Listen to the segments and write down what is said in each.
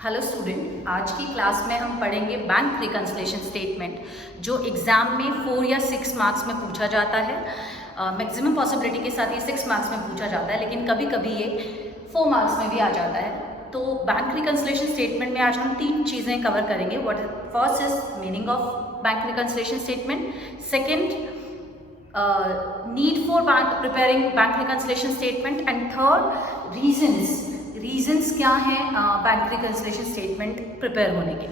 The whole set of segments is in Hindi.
हेलो स्टूडेंट, आज की क्लास में हम पढ़ेंगे बैंक रिकन्सिलिएशन स्टेटमेंट, जो एग्ज़ाम में 4 या 6 मार्क्स में पूछा जाता है। मैक्सिमम पॉसिबिलिटी के साथ ये 6 मार्क्स में पूछा जाता है, लेकिन कभी कभी ये 4 मार्क्स में भी आ जाता है। तो बैंक रिकन्सिलिएशन स्टेटमेंट में आज हम 3 चीज़ें कवर करेंगे। First is meaning of bank reconciliation statement, second need for preparing bank reconciliation statement, and third reasons क्या हैं बैंक रिकन्सिलिएशन स्टेटमेंट प्रिपेयर होने के।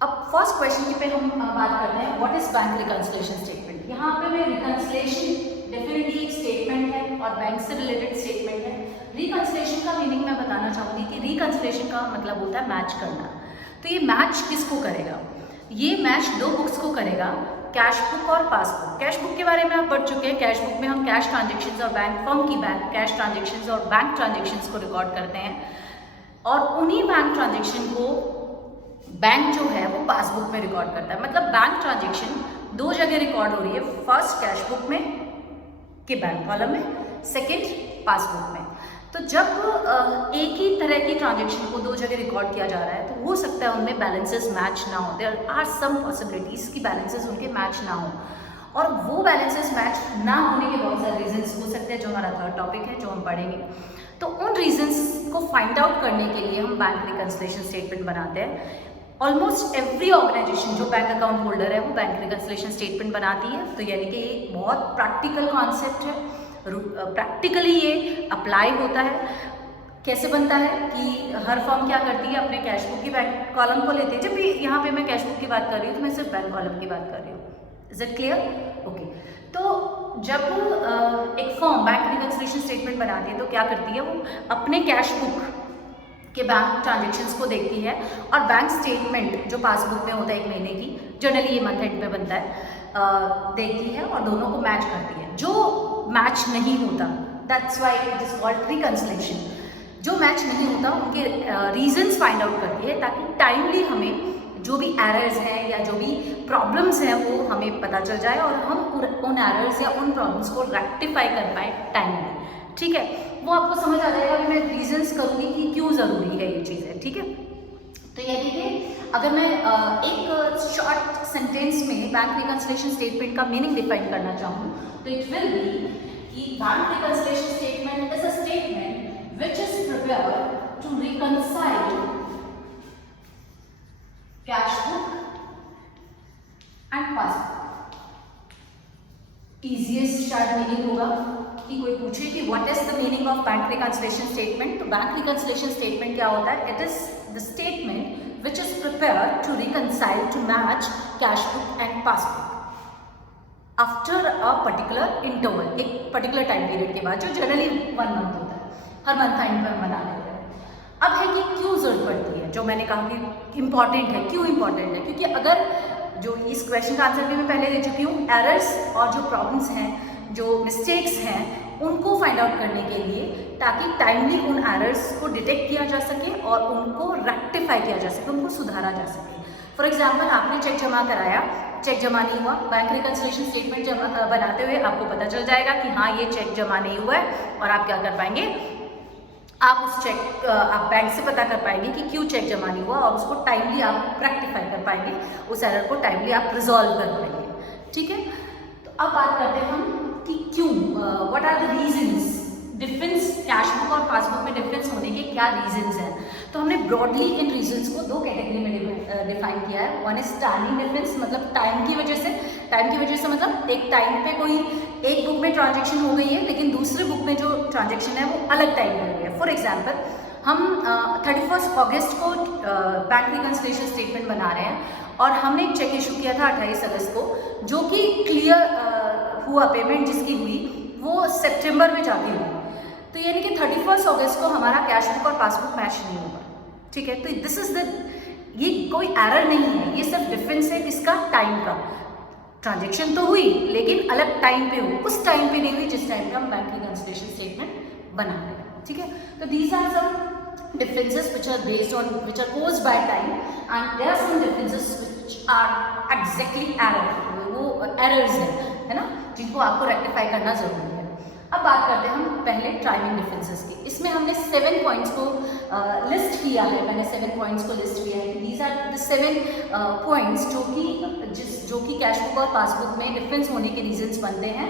अब फर्स्ट क्वेश्चन पे हम बात करते हैं, what is bank reconciliation statement. यहाँ पे मैं रिकन्सिलिएशन डेफिनेटली एक स्टेटमेंट है और बैंक से रिलेटेड स्टेटमेंट है। रिकन्सिलिएशन का मीनिंग मैं बताना चाहूँगी कि रिकन्सिलिएशन का मतलब होता है मैच करना। तो ये मैच किसको करेगा? ये मैच 2 बुक्स को करेगा, कैश बुक और पासबुक। कैश बुक के बारे में आप पढ़ चुके हैं। कैश बुक में हम कैश ट्रांजेक्शन्स और बैंक फर्म की बैंक कैश ट्रांजेक्शन्स और बैंक ट्रांजेक्शन्स को रिकॉर्ड करते हैं, और उन्हीं बैंक ट्रांजेक्शन को बैंक जो है वो पासबुक में रिकॉर्ड करता है। मतलब बैंक ट्रांजेक्शन 2 जगह रिकॉर्ड हो रही है, फर्स्ट कैश बुक में के बैंक कॉलम में, सेकेंड पासबुक में। तो जब एक ही तरह की ट्रांजेक्शन को 2 जगह रिकॉर्ड किया जा रहा है तो हो सकता है उनमें बैलेंसेस मैच ना हो। देयर आर सम पॉसिबिलिटीज कि बैलेंसेस उनके मैच ना हो, और वो बैलेंसेस मैच ना होने के बहुत सारे रीजंस हो सकते हैं, जो हमारा थर्ड टॉपिक है जो हम पढ़ेंगे। तो उन रीजंस को फाइंड आउट करने के लिए हम बैंक रिकन्सिलिएशन स्टेटमेंट बनाते हैं। ऑलमोस्ट एवरी ऑर्गेनाइजेशन जो बैंक अकाउंट होल्डर है वो बैंक रिकन्सिलिएशन स्टेटमेंट बनाती है। तो यानी कि ये बहुत प्रैक्टिकल कॉन्सेप्ट है, प्रैक्टिकली ये अप्लाई होता है। कैसे बनता है कि हर फर्म क्या करती है, अपने कैश बुक की बैंक कॉलम को लेते हैं। जब भी यहाँ पे मैं कैश बुक की बात कर रही हूँ तो मैं सिर्फ बैंक कॉलम की बात कर रही हूँ। Is it clear? ओके। तो जब एक फर्म बैंक रिकन्सिलिएशन स्टेटमेंट बनाती है तो क्या करती है, वो अपने कैश बुक के बैंक ट्रांजेक्शन्स को देखती है, और बैंक स्टेटमेंट जो पासबुक में होता है 1 महीने की, जनरली ये मंथ एंड पे बनता है, देखती है और दोनों को मैच करती है। जो मैच नहीं होता, that's why it is called reconciliation. जो मैच नहीं होता उनके रीजंस फाइंड आउट करती है, ताकि टाइमली हमें जो भी एरर्स हैं या जो भी प्रॉब्लम्स हैं वो हमें पता चल जाए, और हम उन एरर्स या उन प्रॉब्लम्स को रेक्टिफाई कर पाए टाइमली। ठीक है, वो आपको समझ आ जाएगा। अभी मैं रीजंस करूँगी कि क्यों ज़रूरी है ये चीज़ें। ठीक है, तो ये देखिए, अगर मैं एक शॉर्ट सेंटेंस में बैंक रिकन्सिलिएशन स्टेटमेंट का मीनिंग डिफाइन करना चाहूँ तो इट विल बी कि bank reconciliation statement is a statement which is prepared to reconcile cash book and passbook. Easiest शायद मीनिंग होगा कि कोई पूछे कि what is the meaning of bank reconciliation statement. तो बैंक रिकन्सिलिएशन स्टेटमेंट क्या होता है? It is the statement which is prepared to reconcile, to match cash book and passbook after a particular interval, एक particular time period के बाद, जो जनरली 1 मंथ होता है, हर मंथ टाइम पर मना लेते हैं। अब है कि क्यों जरूरत पड़ती है, जो मैंने कहा कि इम्पॉर्टेंट है। क्यों इम्पॉर्टेंट है? क्योंकि अगर जो इस क्वेश्चन का आंसर भी मैं पहले दे चुकी हूँ, एरर्स और जो प्रॉब्लम्स हैं, जो मिस्टेक्स हैं, उनको फाइंड आउट करने के लिए, ताकि टाइमली उन एरर्स को डिटेक्ट किया जा सके और उनको रेक्टिफाई किया जा सके, उनको सुधारा जा सके। फॉर एग्जांपल, आपने चेक जमा कराया, चेक जमा नहीं हुआ, बैंक रिकन्सिलिएशन स्टेटमेंट बनाते हुए आपको पता चल जाएगा कि हाँ ये चेक जमा नहीं हुआ है, और आप क्या कर पाएंगे, आप उस चेक आप बैंक से पता कर पाएंगे कि क्यों चेक जमा नहीं हुआ, और उसको टाइमली आप रेक्टिफाई कर पाएंगे, उस एरर को टाइमली आप रिजॉल्व कर पाएंगे। ठीक है, तो अब बात करते हैं हम कि क्यों, what are the reasons, difference cash book और पासबुक में डिफरेंस होने के क्या रीजंस हैं। तो हमने ब्रॉडली इन रीजंस को 2 कैटेगरी में डिफाइन किया है। वन इज टाइमिंग डिफरेंस, मतलब टाइम की वजह से मतलब एक टाइम पे कोई एक बुक में ट्रांजेक्शन हो गई है, लेकिन दूसरे बुक में जो ट्रांजेक्शन है वो अलग टाइम पे हुई है। फॉर एग्जाम्पल, हम 31 अगस्त को बैंक रिकन्सिलिएशन स्टेटमेंट बना रहे हैं, और हमने एक चेक इशू किया था 28 अगस्त को, जो कि क्लियर हुआ, पेमेंट जिसकी हुई वो सितंबर में जाती हुई। तो यानी कि 31 अगस्त को हमारा कैश बुक और पासबुक मैच नहीं होगा। ठीक है, तो दिस इज द, ये कोई एरर नहीं है, ये सिर्फ डिफरेंस है किसका, टाइम का। ट्रांजेक्शन तो हुई लेकिन अलग टाइम पे हुई, उस टाइम पे नहीं हुई जिस टाइम पे हम बैंक रिकन्सिलिएशन स्टेटमेंट बना रहे हैं। ठीक है, तो these are some differences which are based on, which are caused by time, and there are some differences which are exactly error, वो errors है ना, जिनको आपको रेक्टिफाई करना जरूरी है। अब बात करते हैं हम पहले टाइमिंग डिफरेंसेस की। इसमें हमने 7 पॉइंट्स को लिस्ट किया है, मैंने 7 पॉइंट्स को लिस्ट किया है कि दीज आर द 7 पॉइंट्स जो कि कैश बुक और पासबुक में डिफरेंस होने के रीजंस बनते हैं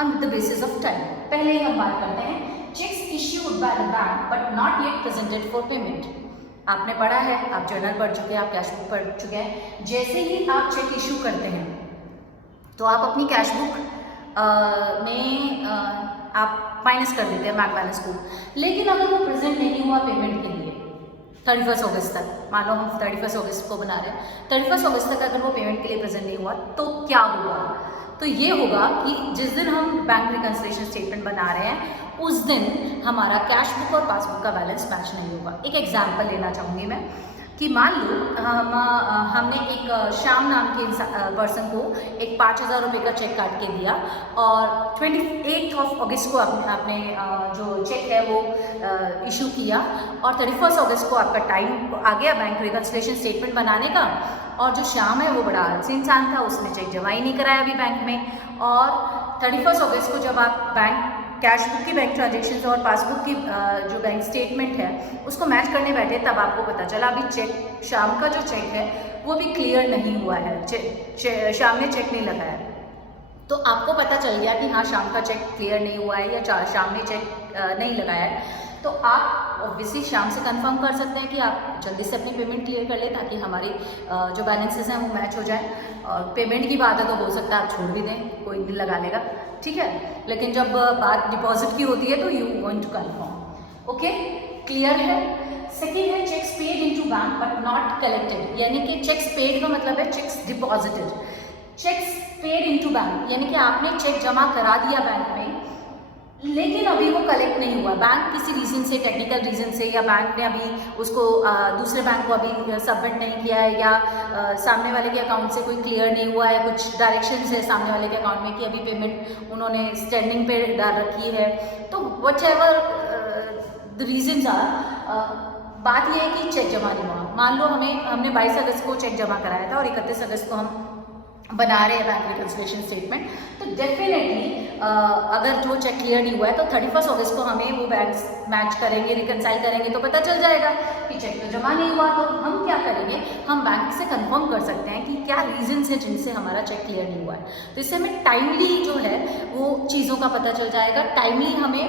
on the basis of time. पहले ही हम बात करते हैं checks issued by the bank but not yet presented for payment. आपने पढ़ा है, आप जर्नल पढ़ चुके हैं, आप कैश बुक पढ़ चुके हैं। जैसे ही आप चेक इशू करते हैं तो आप अपनी कैश बुक में आप माइनस कर देते हैं बैंक बैलेंस को, लेकिन अगर वो प्रेजेंट नहीं हुआ पेमेंट के लिए 31 अगस्त तक, मान लो हम 31 अगस्त को बना रहे हैं, 31 अगस्त तक अगर वो पेमेंट के लिए प्रेजेंट नहीं हुआ तो क्या होगा? तो ये होगा कि जिस दिन हम बैंक रिकन्सिलिएशन स्टेटमेंट बना रहे हैं उस दिन हमारा कैश बुक और पासबुक का बैलेंस मैच नहीं होगा। एक एग्जांपल लेना चाहूँगी मैं कि मान लो हमने एक श्याम नाम के पर्सन को एक 5,000 रुपये का चेक काट के दिया और 28 अगस्त को आपने जो चेक है वो इशू किया और 31 अगस्त को आपका टाइम आ गया बैंक रिकन्सिलिएशन स्टेटमेंट बनाने का। और जो श्याम है वो बड़ा आलसी इंसान था, उसने चेक जमा ही नहीं कराया अभी बैंक में, और 31 अगस्त को जब आप बैंक कैश बुक की बैंक ट्रांजेक्शन और पासबुक की जो बैंक स्टेटमेंट है उसको मैच करने बैठे तब आपको पता चला अभी चेक शाम का जो चेक है वो भी क्लियर नहीं हुआ है, शाम ने चेक नहीं लगाया। तो आपको पता चल गया कि हाँ शाम का चेक क्लियर नहीं हुआ है या शाम ने चेक नहीं लगाया है, तो आप ऑब्वियसली शाम से कंफर्म कर सकते हैं कि आप जल्दी से अपनी पेमेंट क्लियर कर लें ताकि हमारी जो बैलेंसेस हैं वो मैच हो जाए। और पेमेंट की बात है तो हो सकता है आप छोड़ भी दें, कोई दिन लगा लेगा, ठीक है, लेकिन जब बात डिपॉजिट की होती है तो you want to confirm. Okay, clear है। सेकेंड है cheques paid into bank but not collected, यानी कि चेक्स पेड का मतलब है cheques deposited. Cheques paid into bank यानी कि आपने चेक जमा करा दिया बैंक में लेकिन अभी वो कलेक्ट नहीं हुआ, बैंक किसी रीज़न से, टेक्निकल रीज़न से, या बैंक ने अभी उसको दूसरे बैंक को अभी सबमिट नहीं किया है, या सामने वाले के अकाउंट से कोई क्लियर नहीं हुआ है, कुछ डायरेक्शंस है सामने वाले के अकाउंट में कि अभी पेमेंट उन्होंने स्टैंडिंग पे डाल रखी है, तो whatever the reasons are, बात ये है कि चेक जमा नहीं हुआ। मान लो हमने 22 अगस्त को चेक जमा कराया था और 31 अगस्त को हम बना रहे हैं बैंक रिकन्सिलिएशन स्टेटमेंट, तो डेफिनेटली अगर जो चेक क्लियर नहीं हुआ है तो 31 अगस्त को हमें वो बैंक मैच करेंगे, रिकन्साइल करेंगे तो पता चल जाएगा कि चेक तो जमा नहीं हुआ। तो हम क्या करेंगे, हम बैंक से कंफर्म कर सकते हैं कि क्या रीजंस हैं जिनसे हमारा चेक क्लियर नहीं हुआ है। तो इससे हमें टाइमली जो है वो चीज़ों का पता चल जाएगा, टाइमली हमें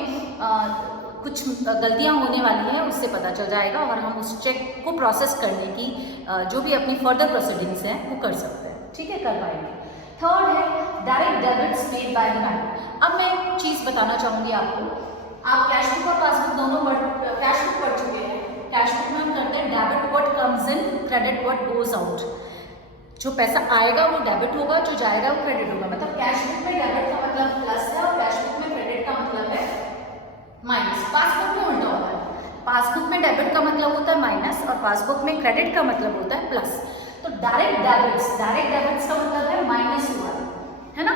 कुछ गलतियां होने वाली हैं उससे पता चल जाएगा और हम उस चेक को प्रोसेस करने की जो भी अपनी फर्दर प्रोसीडिंग्स हैं वो कर सकते हैं, ठीक है, कर पाएंगे। थर्ड है direct debits made by the bank. अब मैं एक चीज़ बताना चाहूँगी आपको, आप कैश बुक और पासबुक दोनों कैश बुक पढ़ चुके हैं। कैश बुक में हम करते हैं debit what comes in, credit what goes out. जो पैसा आएगा वो डेबिट होगा, जो जाएगा वो क्रेडिट होगा। मतलब कैश बुक में डेबिट का मतलब प्लस है और कैश बुक में क्रेडिट का मतलब है माइनस। पासबुक में उल्टा होता है, पासबुक में डेबिट का मतलब होता है माइनस और पासबुक में क्रेडिट का मतलब होता है प्लस। तो डायरेक्ट डेबिट्स का मतलब है माइनस हुआ है ना,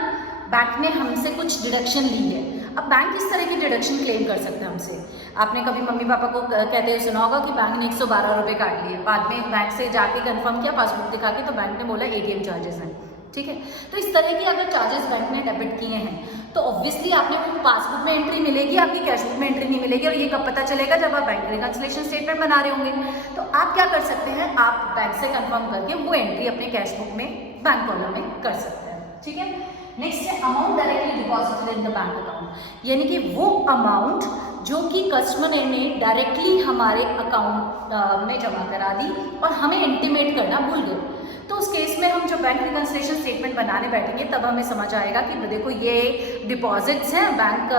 बैंक ने हमसे कुछ डिडक्शन ली है। अब बैंक किस तरह की डिडक्शन क्लेम कर सकते हैं हमसे? आपने कभी मम्मी पापा को कहते हुए सुना होगा कि बैंक ने 112 रुपये काट लिए, बाद में बैंक से जाके कंफर्म किया पासबुक दिखा के तो बैंक ने बोला ATM चार्जेस हैं, ठीक है। तो इस तरह की अगर चार्जेस बैंक ने डेबिट किए हैं तो ऑब्वियसली आपने वो पासबुक में एंट्री मिलेगी, आपकी कैश बुक में एंट्री नहीं मिलेगी। और ये कब पता चलेगा? जब आप बैंक रिकन्सिलिएशन स्टेटमेंट बना रहे होंगे। तो आप क्या कर सकते हैं, आप बैंक से कंफर्म करके वो एंट्री अपने कैश बुक में बैंक कॉलम में कर सकते हैं, ठीक है। नेक्स्ट है amount directly deposited in the bank account, यानी कि वो अमाउंट जो कि कस्टमर ने डायरेक्टली हमारे अकाउंट में जमा करा दी और हमें इंटीमेट करना भूल गए। तो उस केस में हम जब बैंक रिकन्सिलिएशन स्टेटमेंट बनाने बैठेंगे तब हमें समझ आएगा कि देखो ये डिपॉजिट्स हैं बैंक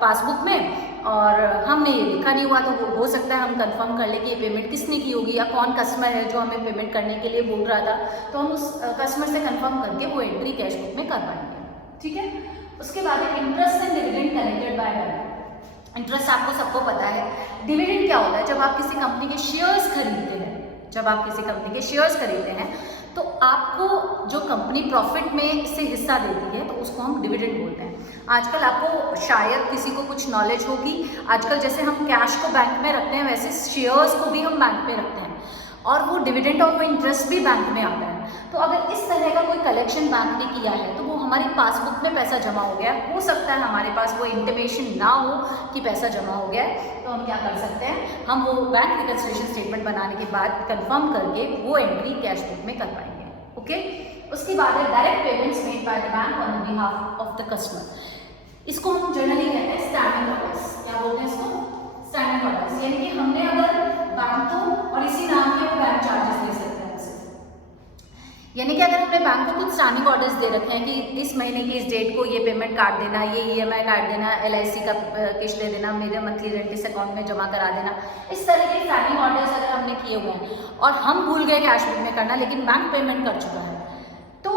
पासबुक में और हमने ये लिखा नहीं हुआ, तो हो सकता है हम कंफर्म कर ले कि ये पेमेंट किसने की होगी या कौन कस्टमर है जो हमें पेमेंट करने के लिए बोल रहा था। तो हम उस कस्टमर से कंफर्म करके वो एंट्री कैश बुक में कर पाएंगे, ठीक है। उसके बाद interest and dividend collected by bank. Interest आपको सबको पता है। डिविडेंड क्या होता है? जब आप किसी कंपनी के शेयर्स खरीदते हैं, जब आप किसी कंपनी के शेयर्स खरीदते हैं तो आपको जो कंपनी प्रॉफिट में से हिस्सा देती है तो उसको हम डिविडेंड बोलते हैं। आजकल आपको शायद किसी को कुछ नॉलेज होगी, आजकल जैसे हम कैश को बैंक में रखते हैं वैसे शेयर्स को भी हम बैंक में रखते हैं और वो डिविडेंड और वो इंटरेस्ट भी बैंक में आता है। तो अगर इस तरह का कोई कलेक्शन बैंक ने किया है तो वो हमारी पासबुक में पैसा जमा हो गया, हो सकता है हमारे पास वो इंटीमेशन ना हो कि पैसा जमा हो गया है, तो हम क्या कर सकते हैं, हम वो बैंक रिकंसिलिएशन स्टेटमेंट बनाने के बाद कंफर्म करके वो एंट्री कैश बुक में कर पाएंगे। ओके, उसके बाद है direct payments made by the bank on the behalf of the customer. इसको हम जनरली कहते हैं स्टैंडिंग ऑर्डर्स। क्या बोलते हैं इसको? Standing orders. यानी कि हमने अगर बैंक को, और इसी नाम के बैंक चार्जेस दे सकते हैं, यानी कि अगर हमने बैंक को कुछ स्टैंडिंग ऑर्डर्स दे रखे हैं कि इस महीने की इस डेट को ये पेमेंट काट देना, ये EMI काट देना, LIC का किस्त दे देना, मेरे मंथली रेंट इस अकाउंट में जमा करा देना, इस तरह के स्टैंडिंग ऑर्डर्स अगर हमने किए हुए हैं और हम भूल गए कैश बुक में करना, लेकिन बैंक पेमेंट कर चुका है, तो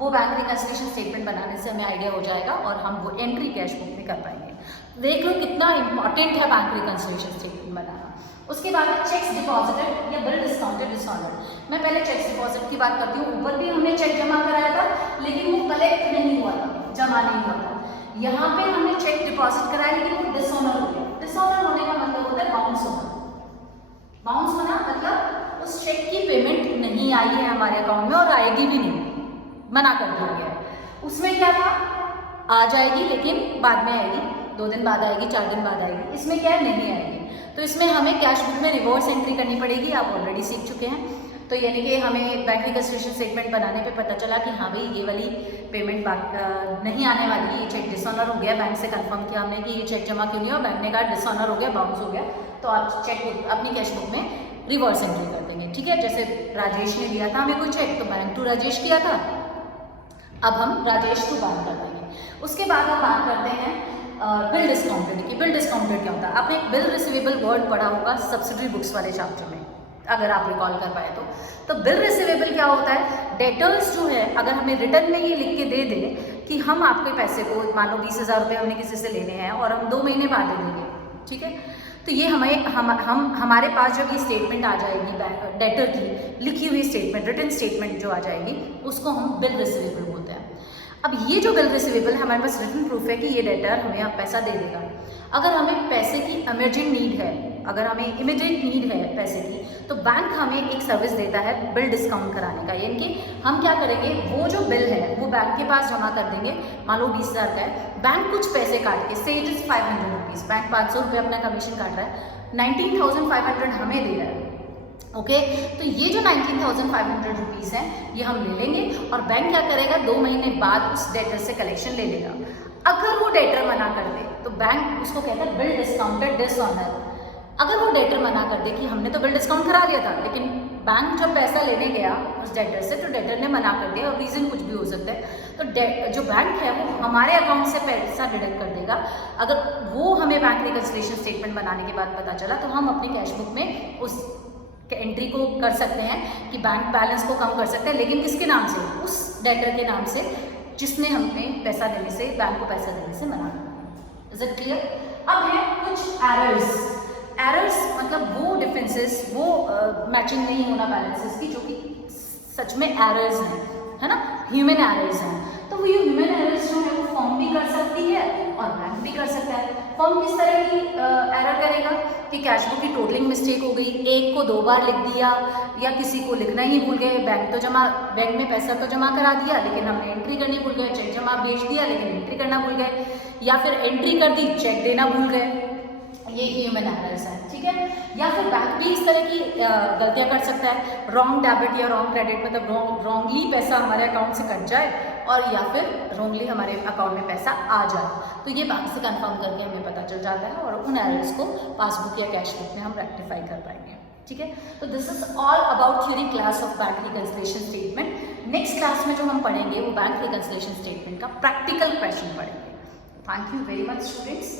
वो बैंक रिकंसिलिएशन स्टेटमेंट बनाने से हमें आइडिया हो जाएगा और हम वो एंट्री कैश बुक में कर पाएंगे। देख लो कितना इंपॉर्टेंट है बैंक रिकंसिलिएशन स्टेटमेंट बनाना। उसके बाद है चेक्स डिपॉजिटेड या बिल डिस्काउंटेड डिसऑनर्ड। मैं पहले चेक्स डिपॉजिट की बात करती हूँ। ऊपर भी हमने चेक जमा कराया था लेकिन वो कलेक्ट नहीं हुआ था, जमा नहीं हुआ था। यहाँ पे हमने चेक डिपॉजिट कराया लेकिन वो डिसऑनर हो गया। डिसऑनर होने का मतलब होता है बाउंस होना। बाउंस होना मतलब उस चेक की पेमेंट नहीं आई है हमारे अकाउंट में और आएगी भी नहीं, मना कर दिया गया है। उसमें क्या था, आ जाएगी लेकिन बाद में आएगी, 2 दिन बाद आएगी, 4 दिन बाद आएगी। इसमें क्या है, नहीं आएगी। तो इसमें हमें कैश बुक में रिवर्स एंट्री करनी पड़ेगी। आप ऑलरेडी सीख चुके हैं। तो यानी कि हमें बैंक रिकंसिलिएशन स्टेटमेंट बनाने पे पता चला कि हाँ भाई ये वाली पेमेंट नहीं आने वाली, ये चेक डिसऑनर हो गया। बैंक से कंफर्म किया हमने कि ये चेक जमा क्यों नहीं हुआ, बैंक ने कहा डिसऑनर हो गया, बाउंस हो गया, तो आप चेक बुक अपनी कैश बुक में रिवर्स एंट्री कर देंगे। ठीक है, जैसे राजेश ने दिया था हमें कोई चेक, तो बैंक टू राजेश किया था, अब हम राजेश टू बैंक कर देंगे। उसके बाद हम बात करते हैं बिल डिस्काउंटेड की। बिल डिस्काउंटेड क्या होता है? आपने एक बिल रिसीवेबल वर्ड पढ़ा होगा सब्सिडरी बुक्स वाले चैप्टर में, अगर आप रिकॉल कर पाए तो बिल रिसीवेबल क्या होता है? डेटर्स जो है अगर हमें रिटर्न में ये लिख के दे दें कि हम आपके पैसे को, मान लो 20,000 रुपये हमने किसी से लेने हैं और हम 2 महीने बाद दे देंगे, ठीक है, तो ये हमारे पास जब ये स्टेटमेंट आ जाएगी डेटर की लिखी हुई स्टेटमेंट, रिटन स्टेटमेंट जो आ जाएगी, उसको हम बिल रिसीवेबल बोलते हैं। अब ये जो बिल रिसीवेबल है, हमारे पास रिटन प्रूफ है कि ये डेटर हमें अब पैसा दे देगा। अगर हमें पैसे की इमरजेंट नीड है, अगर हमें इमीडिएट नीड है पैसे की, तो बैंक हमें एक सर्विस देता है बिल डिस्काउंट कराने का। यानी कि हम क्या करेंगे, वो जो बिल है वो बैंक के पास जमा कर देंगे। मान लो 20,000 का है, बैंक कुछ पैसे काट के, से इट इज़ 500 रुपीज़, बैंक 500 रुपये अपना कमीशन काट रहा है, 19,500 हमें दे रहा है। ओके, तो ये जो 19,500 रुपीज़ हैं ये हम ले लेंगे और बैंक क्या करेगा, 2 महीने बाद उस डेटर से कलेक्शन ले लेगा। अगर वो डेटर मना कर दे तो बैंक उसको कहता है बिल डिस्काउंटेड डिसऑनर। अगर वो डेटर मना कर दे कि हमने तो बिल डिस्काउंट करा लिया था, लेकिन बैंक जब पैसा लेने गया उस डेटर से तो डेटर ने मना कर दिया, और रीज़न कुछ भी हो सकता है, तो जो बैंक है वो हमारे अकाउंट से पैसा डिडक्ट कर देगा। अगर वो हमें बैंक रिकंसिलिएशन स्टेटमेंट बनाने के बाद पता चला, तो हम अपनी कैश बुक में उस एंट्री को कर सकते हैं कि बैंक बैलेंस को कम कर सकते हैं, लेकिन किसके नाम से? उस डेटर के नाम से जिसने हमें पैसा देने से, बैंक को पैसा देने से मना किया। Is it clear? अब है कुछ एरर्स मतलब वो डिफरेंसेस, वो मैचिंग नहीं होना बैलेंसेस की, जो कि सच में एरर्स हैं, है ना, ह्यूमन एरर्स हैं। तो ये ह्यूमन एरर्स जो है वो फॉर्म भी कर सकती है और बैंक भी कर सकता है। फॉर्म किस तरह की एरर करेगा कि कैश बुक की टोटलिंग मिस्टेक हो गई, एक को 2 बार लिख दिया, या किसी को लिखना ही भूल गए, बैंक में पैसा तो जमा करा दिया लेकिन हमने एंट्री करनी भूल गए, चेक जमा भेज दिया लेकिन एंट्री करना भूल गए, या फिर एंट्री कर दी चेक देना भूल गए। ये ह्यूमन एरर्स है, ठीक है। या फिर बैंक भी इस तरह की गलतियां कर सकता है, रॉन्ग डेबिट या रॉन्ग क्रेडिट, मतलब रॉन्गली पैसा हमारे अकाउंट से कट जाए और या फिर रॉन्गली हमारे अकाउंट में पैसा आ जाए। तो ये बैंक से कंफर्म करके हमें पता चल जाता है और उन एरर्स को पासबुक या कैश बुक में हम रेक्टिफाई कर पाएंगे, ठीक है। तो this is all about theory class of bank reconciliation statement. Next class में जो हम पढ़ेंगे वो बैंक रिकंसिलिएशन स्टेटमेंट का प्रैक्टिकल क्वेश्चन पढ़ेंगे। Thank you very much students.